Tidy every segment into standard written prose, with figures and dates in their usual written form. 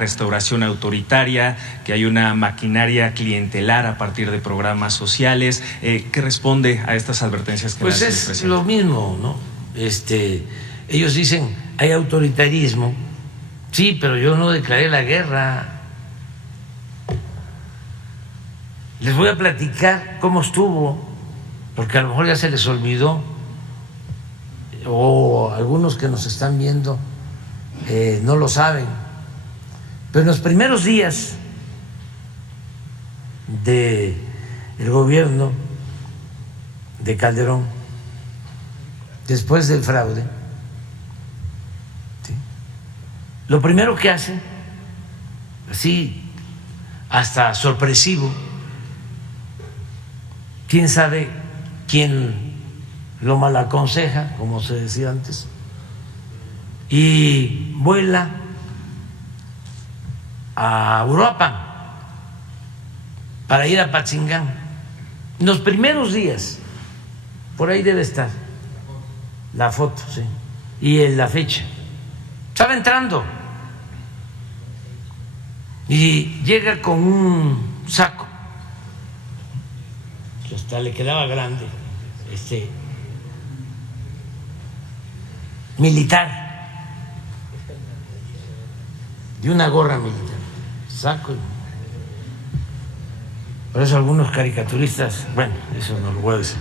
restauración autoritaria, que hay una maquinaria clientelar a partir de programas sociales. ¿Qué responde a estas advertencias que pues le hace el es presidente? lo mismo, ¿no? Ellos dicen, hay autoritarismo. Sí, pero yo no declaré la guerra. Les voy a platicar cómo estuvo, porque a lo mejor ya se les olvidó, o algunos que nos están viendo no lo saben. Pero en los primeros días del gobierno de Calderón, después del fraude, ¿sí?, lo primero que hace, así hasta sorpresivo, quién sabe quién lo malaconseja, como se decía antes, y vuela a Uruapan para ir a Patzingán. En los primeros días, por ahí debe estar la foto, sí, y la fecha. Estaba entrando y llega con un saco que hasta le quedaba grande, militar, y una gorra militar, saco. Por eso algunos caricaturistas, bueno, eso no lo voy a decir,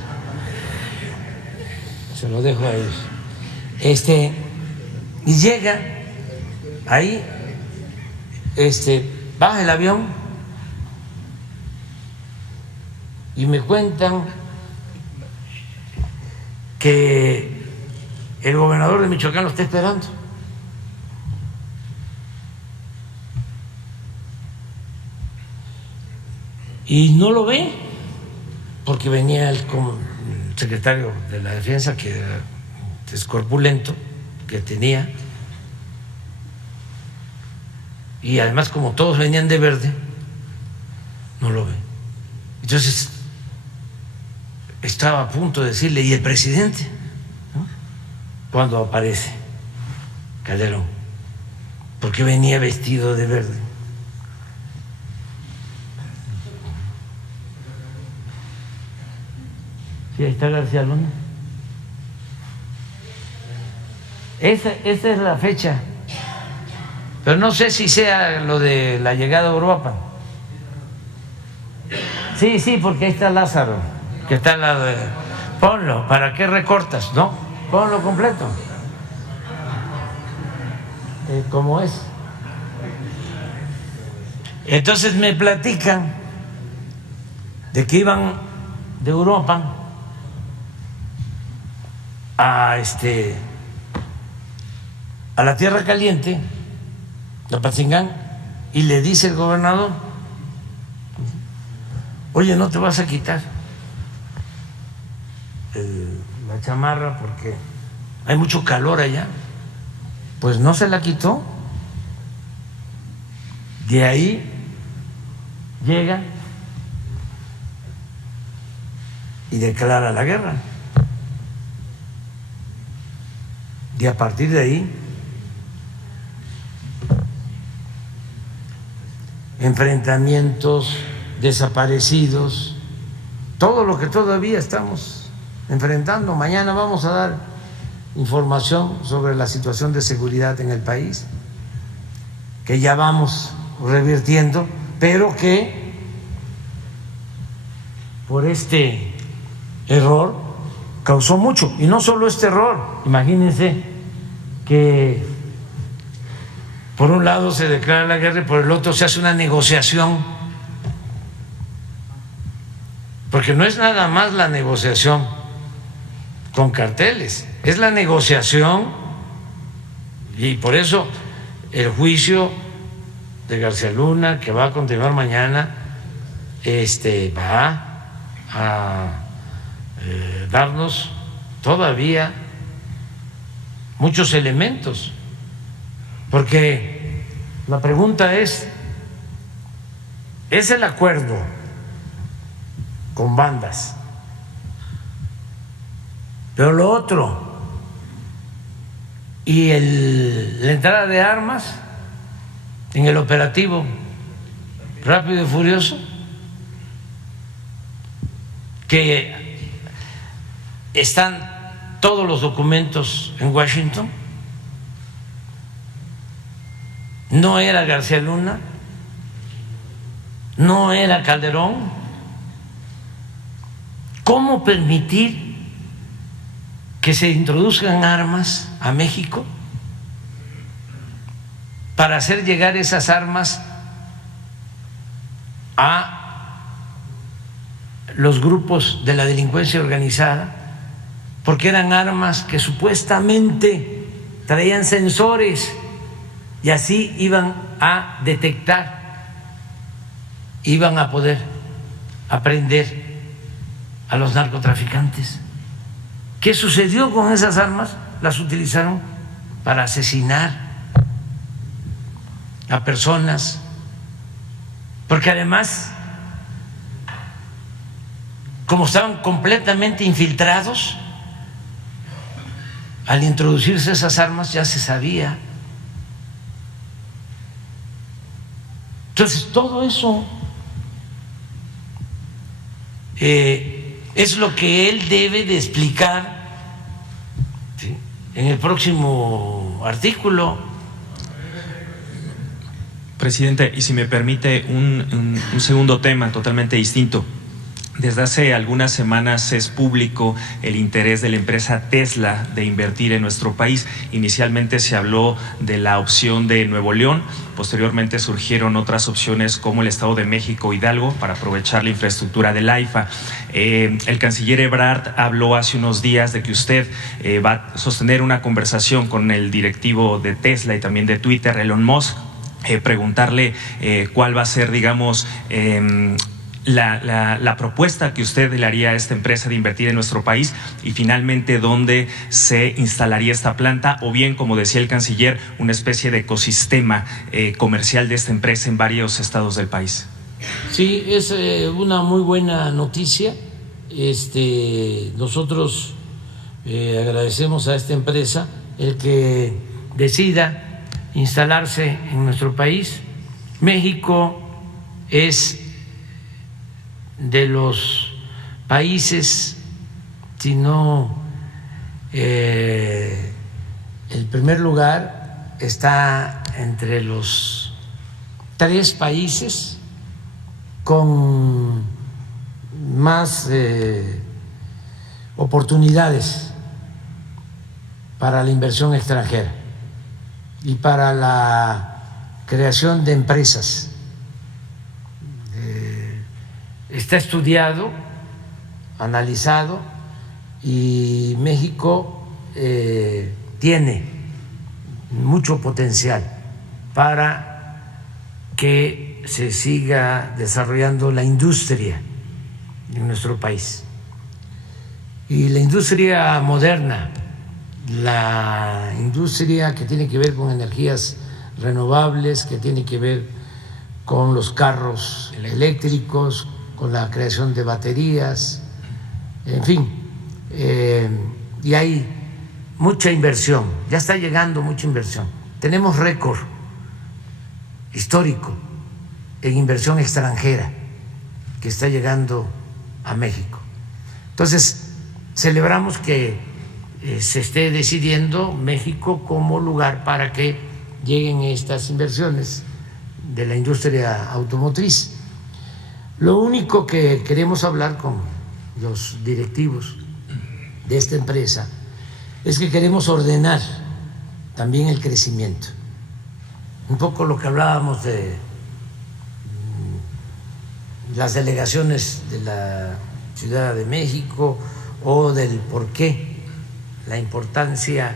se lo dejo a ellos. Y llega ahí, baja el avión y me cuentan que el gobernador de Michoacán lo está esperando. Y no lo ve, porque venía el secretario de la Defensa, que es corpulento, que tenía, y además como todos venían de verde, no lo ve. Entonces estaba a punto de decirle, ¿y el presidente? ¿No? Cuando aparece Calderón, porque venía vestido de verde. Sí, ahí está García Luna. Esa es la fecha, pero no sé si sea lo de la llegada a Europa. Sí, porque ahí está Lázaro, que está al lado de... Ponlo, ¿para qué recortas? No, ponlo completo, como es. Entonces me platican de que iban de Europa a la Tierra Caliente, a Patzingán, y le dice el gobernador, oye, ¿no te vas a quitar la chamarra porque hay mucho calor allá? Pues no se la quitó. De ahí llega y declara la guerra. Y a partir de ahí, enfrentamientos, desaparecidos, todo lo que todavía estamos enfrentando. Mañana vamos a dar información sobre la situación de seguridad en el país, que ya vamos revirtiendo, pero que por este error causó mucho. Y no solo este error, imagínense que por un lado se declara la guerra y por el otro se hace una negociación, porque no es nada más la negociación con carteles, es la negociación, y por eso el juicio de García Luna, que va a continuar mañana, va a darnos todavía muchos elementos, porque la pregunta es el acuerdo con bandas, pero lo otro, y la entrada de armas en el operativo Rápido y Furioso, que están todos los documentos en Washington. No era García Luna, no era Calderón. ¿Cómo permitir que se introduzcan armas a México para hacer llegar esas armas a los grupos de la delincuencia organizada? Porque eran armas que supuestamente traían sensores y así iban a detectar, iban a poder aprender a los narcotraficantes. ¿Qué sucedió con esas armas? Las utilizaron para asesinar a personas, porque además, como estaban completamente infiltrados, al introducirse esas armas ya se sabía. Entonces, todo eso es lo que él debe de explicar, ¿sí?, en el próximo artículo. Presidente, y si me permite un segundo tema totalmente distinto. Desde hace algunas semanas es público el interés de la empresa Tesla de invertir en nuestro país. Inicialmente se habló de la opción de Nuevo León, posteriormente surgieron otras opciones como el Estado de México, Hidalgo, para aprovechar la infraestructura del AIFA. El canciller Ebrard habló hace unos días de que usted va a sostener una conversación con el directivo de Tesla y también de Twitter, Elon Musk, preguntarle cuál va a ser, digamos, la propuesta que usted le haría a esta empresa de invertir en nuestro país y finalmente dónde se instalaría esta planta, o bien, como decía el canciller, una especie de ecosistema comercial de esta empresa en varios estados del país. Sí, es una muy buena noticia. Nosotros agradecemos a esta empresa el que decida instalarse en nuestro país. México es de los países, si no el primer lugar, está entre los 3 países con más oportunidades para la inversión extranjera y para la creación de empresas. Está estudiado, analizado, y México tiene mucho potencial para que se siga desarrollando la industria en nuestro país. Y la industria moderna, la industria que tiene que ver con energías renovables, que tiene que ver con los carros eléctricos, con la creación de baterías, en fin, y hay mucha inversión, ya está llegando mucha inversión. Tenemos récord histórico en inversión extranjera que está llegando a México. Entonces, celebramos que se esté decidiendo México como lugar para que lleguen estas inversiones de la industria automotriz. Lo único que queremos hablar con los directivos de esta empresa es que queremos ordenar también el crecimiento. Un poco lo que hablábamos de las delegaciones de la Ciudad de México o del por qué la importancia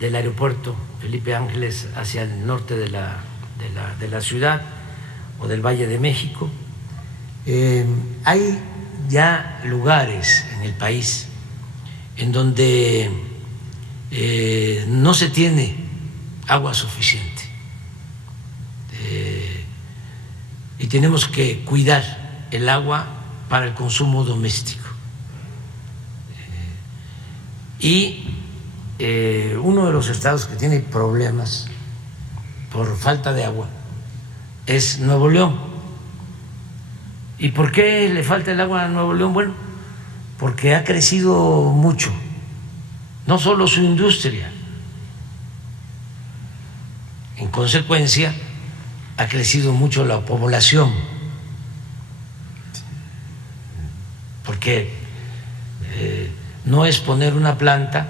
del aeropuerto Felipe Ángeles hacia el norte de la ciudad o del Valle de México. Hay ya lugares en el país en donde no se tiene agua suficiente y tenemos que cuidar el agua para el consumo doméstico. Y uno de los estados que tiene problemas por falta de agua es Nuevo León. ¿Y por qué le falta el agua a Nuevo León? Bueno, porque ha crecido mucho, no solo su industria, en consecuencia ha crecido mucho la población, porque no es poner una planta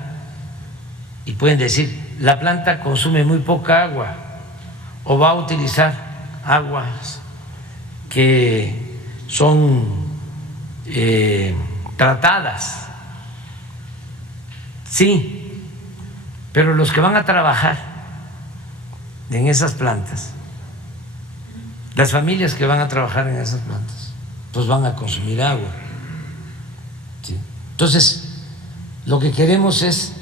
y pueden decir, la planta consume muy poca agua o va a utilizar aguas que son tratadas. Sí, pero los que van a trabajar en esas plantas, las familias que van a trabajar en esas plantas, pues van a consumir agua. ¿Sí? Entonces, lo que queremos es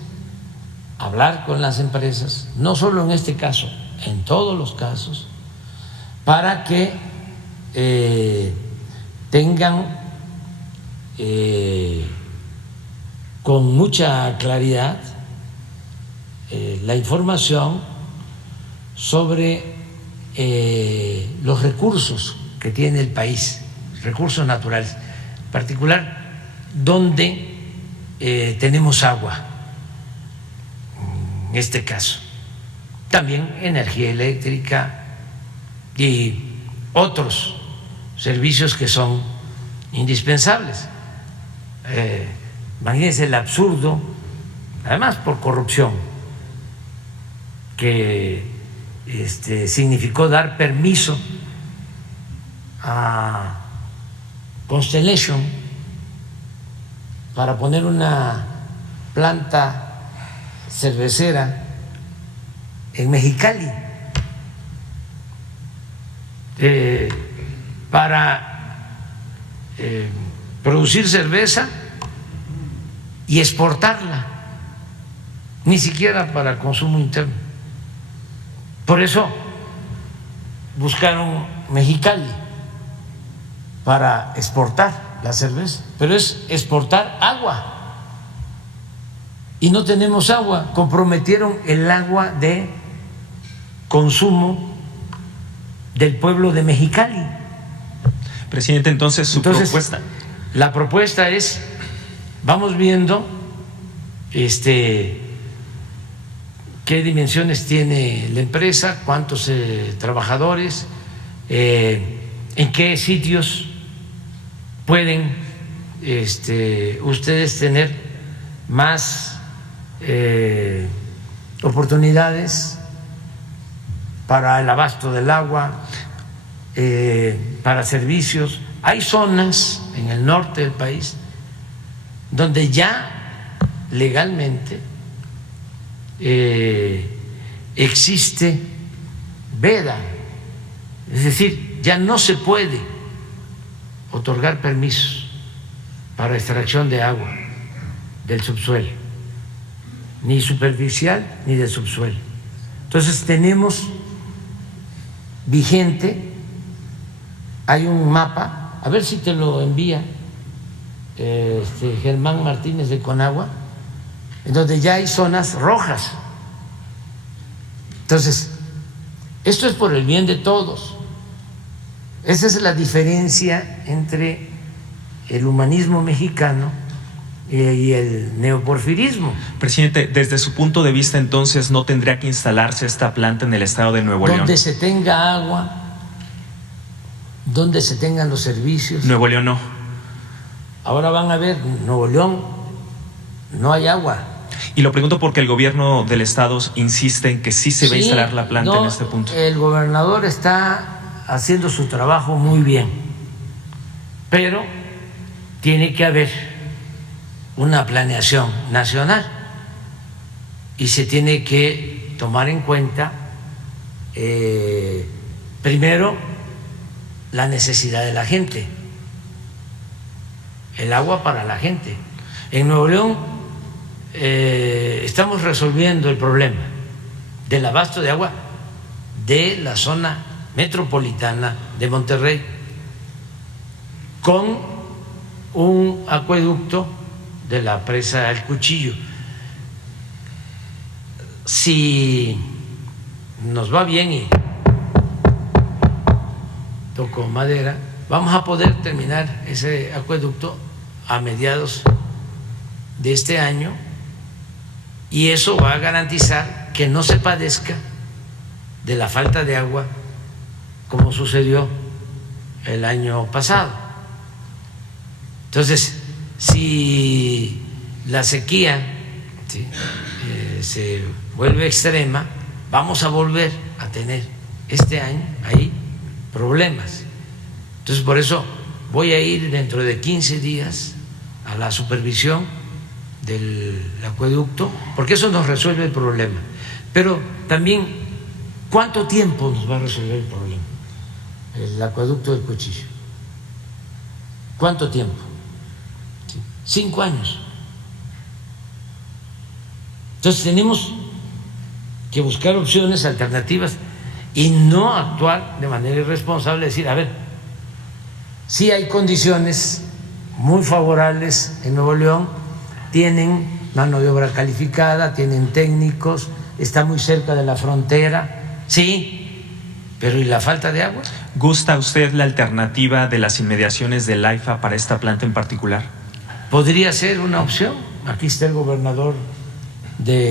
hablar con las empresas, no solo en este caso, en todos los casos, para que tengan con mucha claridad la información sobre los recursos que tiene el país, recursos naturales, en particular donde tenemos agua, en este caso, también energía eléctrica y otros servicios que son indispensables. Imagínense el absurdo, además por corrupción, que significó dar permiso a Constellation para poner una planta cervecera en Mexicali para producir cerveza y exportarla, ni siquiera para consumo interno. Por eso buscaron Mexicali para exportar la cerveza, pero es exportar agua y no tenemos agua. Comprometieron el agua de consumo del pueblo de Mexicali. Presidente, entonces su propuesta. La propuesta es, vamos viendo qué dimensiones tiene la empresa, cuántos trabajadores, en qué sitios pueden ustedes tener más oportunidades para el abasto del agua, para servicios. Hay zonas en el norte del país donde ya legalmente existe veda, es decir, ya no se puede otorgar permisos para extracción de agua del subsuelo, ni superficial ni del subsuelo. Entonces tenemos vigente, hay un mapa, a ver si te lo envía Germán Martínez de Conagua, en donde ya hay zonas rojas. Entonces, esto es por el bien de todos. Esa es la diferencia entre el humanismo mexicano y el neoporfirismo. Presidente, desde su punto de vista, entonces, ¿no tendría que instalarse esta planta en el estado de Nuevo León? Donde se tenga agua, donde se tengan los servicios. Nuevo León no. Ahora van a ver, Nuevo León no hay agua. Y lo pregunto porque el gobierno del estado insiste en que sí se va a instalar la planta en este punto. El gobernador está haciendo su trabajo muy bien, pero tiene que haber una planeación nacional y se tiene que tomar en cuenta primero la necesidad de la gente, el agua para la gente. En Nuevo León estamos resolviendo el problema del abasto de agua de la zona metropolitana de Monterrey con un acueducto de la presa El Cuchillo. Si nos va bien y toco madera, vamos a poder terminar ese acueducto a mediados de este año, y eso va a garantizar que no se padezca de la falta de agua como sucedió el año pasado. Entonces, si la sequía, ¿sí?, se vuelve extrema, vamos a volver a tener este año ahí problemas. Entonces, por eso voy a ir dentro de 15 días a la supervisión del acueducto, porque eso nos resuelve el problema. Pero también, ¿cuánto tiempo nos va a resolver el problema el acueducto del Cuchillo? ¿Cuánto tiempo? 5 años. Entonces tenemos que buscar opciones alternativas y no actuar de manera irresponsable, decir, a ver, sí hay condiciones muy favorables en Nuevo León, tienen mano de obra calificada, tienen técnicos, está muy cerca de la frontera, sí, pero ¿y la falta de agua? ¿Gusta usted la alternativa de las inmediaciones del AIFA para esta planta en particular? Podría ser una opción. Aquí está el gobernador de